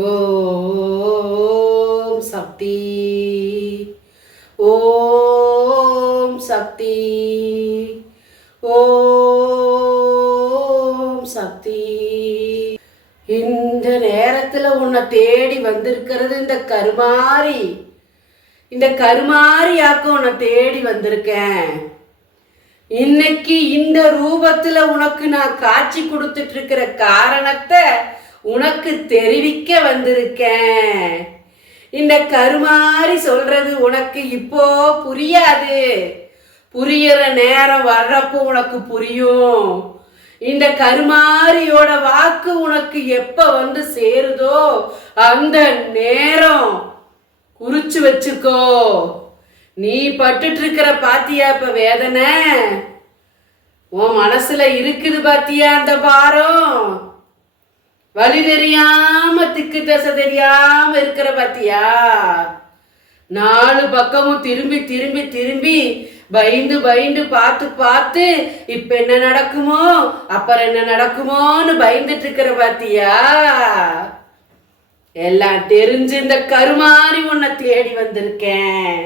ஓம் சக்தி, ஓம் சக்தி, ஓம் சக்தி. இந்த நேரத்தில் உன்னை தேடி வந்திருக்கிறது இந்த கருமாரியாக்கு உன்னை தேடி வந்திருக்கேன். இன்னைக்கு இந்த ரூபத்துல உனக்கு நான் காட்சி கொடுத்துட்டு இருக்கிற காரணத்தை உனக்கு தெரிவிக்க வந்திருக்கேன். இந்த கருமாரி சொல்றது உனக்கு இப்போ புரியாது. புரியுற நேரம் வர்றப்போ உனக்கு புரியும். இந்த கருமாரியோட வாக்கு உனக்கு எப்ப வந்து சேருதோ அந்த நேரம் குறிச்சு வச்சுக்கோ. நீ பட்டுட்டு இருக்கிற பாத்தியா இப்ப வேதனை? உன் மனசுல இருக்குது பாத்தியா அந்த பாரம்? வழி தெரியாம திக்கு தசை தெரியாம இருக்கிற பாத்தியா? 4 பக்கமும் திரும்பி திரும்பி திரும்பி பயந்து பயந்து பார்த்து இப்ப என்ன நடக்குமோ அப்புறம் என்ன நடக்குமோன்னு பயந்துட்டு இருக்கிற பாத்தியா? எல்லாம் தெரிஞ்சு இந்த கருமாரி உன்னை தேடி வந்திருக்கேன்.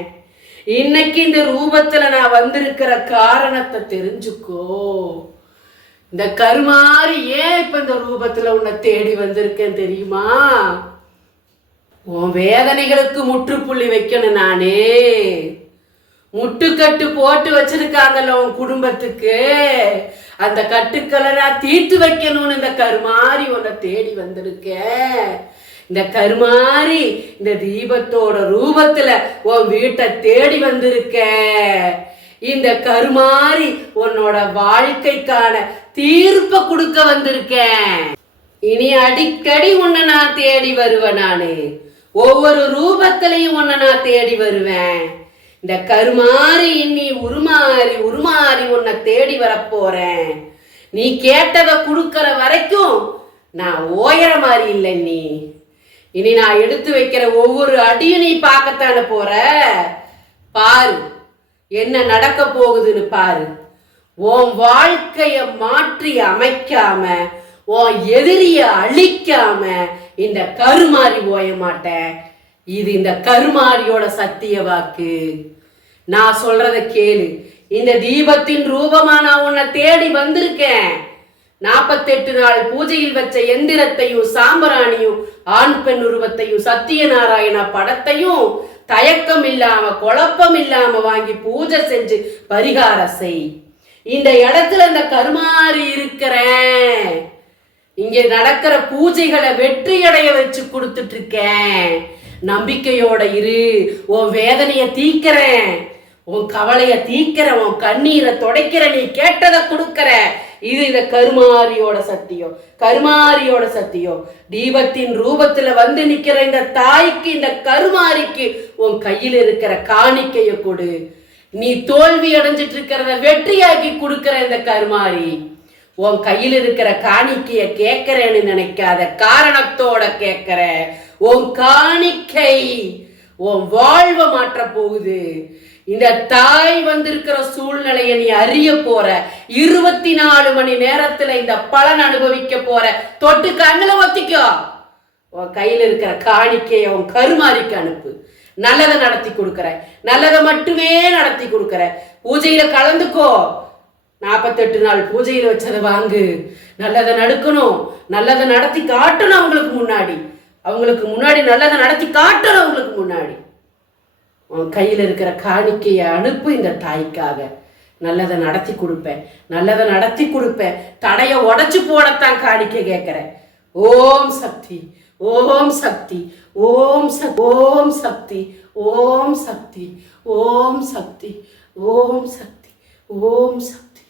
இன்னைக்கு இந்த ரூபத்துல நான் வந்திருக்கிற காரணத்தை தெரிஞ்சுக்கோ. இந்த கருமாரி ஏன் இப்ப இந்த ரூபத்துல உன்னை தேடி வந்திருக்கேன் தெரியுமா? உன் வேதனைகளுக்கு முற்றுப்புள்ளி வைக்கணும். நானே முட்டுக்கட்டு போட்டு வச்சிருக்காங்கல்ல உன் குடும்பத்துக்கு, அந்த கட்டுக்களை நான் தீர்த்து வைக்கணும்னு இந்த கருமாரி உன்னை தேடி வந்திருக்கேன். இந்த கருமாரி இந்த தீபத்தோட ரூபத்துல உன் வீட்டை தேடி வந்திருக்க. இந்த கருமாரி உன்னோட வாழ்க்கைக்கான தீர்ப்ப கொடுக்க வந்திருக்கேன். இனி அடிக்கடி உன்னை நான் தேடி வருவேன். நானு ஒவ்வொரு ரூபத்திலையும் உன்னை நான் தேடி வருவேன். இந்த கருமாரி இன்னி உருமாறி உன்னை தேடி வரப்போறேன். நீ கேட்டதை கொடுக்கற வரைக்கும் நான் ஓயற மாதிரி இல்லை. இனி நான் எடுத்து வைக்கிற ஒவ்வொரு அடியும் நீ பார்க்கத்தானே போற. பாரு என்ன நடக்க போகுதுன்னு பாரு. உன் வாழ்க்கைய மாற்றி அமைக்காம உன் எதிரிய அழிக்காம இந்த கருமாரி ஓய மாட்டேன். இது இந்த கருமாரியோட சத்திய வாக்கு. நான் சொல்றத கேளு. இந்த தீபத்தின் ரூபமா நான் உன்னை தேடி வந்திருக்கேன். 48 நாள் பூஜையில் வச்ச எந்திரத்தையும் சாம்பராணியும் ஆண் பெண் உருவத்தையும் சத்தியநாராயண படத்தையும் தயக்கம் இல்லாம குழப்பம் இல்லாம வாங்கி பூஜை செஞ்சு பரிகார செய். இந்த இடத்துல இந்த கருமாரி இருக்கிறேன். இங்க நடக்கிற பூஜைகளை வெற்றியடைய வச்சு கொடுத்துட்டு இருக்கேன். நம்பிக்கையோட இரு. உன் வேதனைய தீக்கிறேன், உன் கவலைய தீக்கிறேன், உன் கண்ணீரை துடைக்கிற, நீ கேட்டதை கொடுக்கிற. இது இந்த கருமாரியோட சத்தியம். கருமாரியோட சத்தியம். தீபத்தின் ரூபத்துல வந்து நிக்கிற இந்த தாய்க்கு, இந்த கருமாரிக்கு உன் கையில் இருக்கிற காணிக்கைய கொடு. நீ தோல்வி அடைஞ்சிட்டு இருக்கிறத வெற்றியாக்கி கொடுக்கிற இந்த கருமாரி. உன் கையில் இருக்கிற காணிக்கைய கேட்கிறேன்னு நினைக்காத, காரணத்தோட கேட்கிற. உன் காணிக்கை உன் வாழ்வை மாற்ற போகுது. இந்த தாய் வந்திருக்கிற சூழ்நிலையை நீ அறிய போற. 24 மணி நேரத்துல இந்த பலன் அனுபவிக்க போற. தொட்டு கண்ணுல ஒத்திக்கோ. உன் கையில இருக்கிற காணிக்கைய உன் கருமாரிக்கு அனுப்பு. நல்லதை நடத்தி கொடுக்கற, நல்லதை மட்டுமே நடத்தி கொடுக்கற. பூஜையில கலந்துக்கோ. 48 நாள் பூஜையில வச்சதை வாங்கு. நல்லதை நடக்கணும், நல்லதை நடத்தி காட்டணும். அவங்களுக்கு முன்னாடி நல்லதை நடத்தி காட்டணும். அவங்களுக்கு முன்னாடி உன் கையில் இருக்கிற காணிக்கையை அனுப்பு. இந்த தாய்க்காக நல்லதை நடத்தி கொடுப்பேன். தடைய உடைச்சு போடத்தான் காணிக்கை கேட்கிறேன். ஓம் சக்தி, ஓம் சக்தி, ஓம் ஓம் சக்தி, ஓம் சக்தி, ஓம் சக்தி, ஓம் சக்தி, ஓம் சக்தி,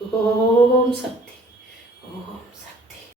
ஓம் சக்தி, ஓம்